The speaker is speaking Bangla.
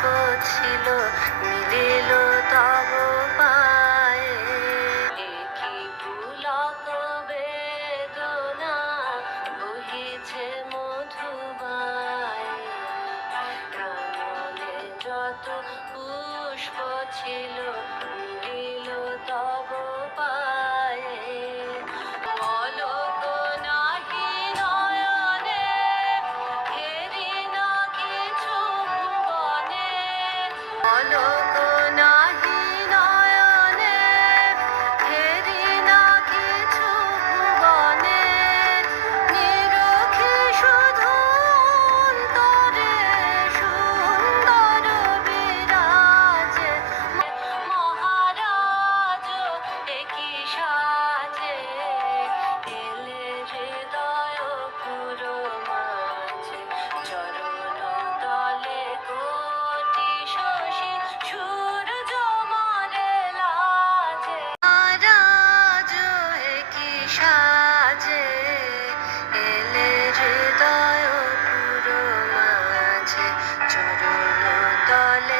ছিল মিলিল তব পায়ে। কি পুলক বেদনা বহিছে মধুবায়ে। প্রাণনে যত পুষ্প ছিল মিলিল তব পায়ে। পলক নাহি নয়নে হেরি না কিছু ভুবনে। পলক নাহি নয়নে হেরি না কিছু ভুবনে। নিরখি শুধু অন্তরে সুন্দর বিরাজে। মহারাজ একি সাজে এলে হৃদয় পুর মাঝে। চরণ তলে কোটি শশী সূর্য মারে লাজে। মহারাজ একি সাজে এলে হৃদয় পুর মাঝে। চরণ তলে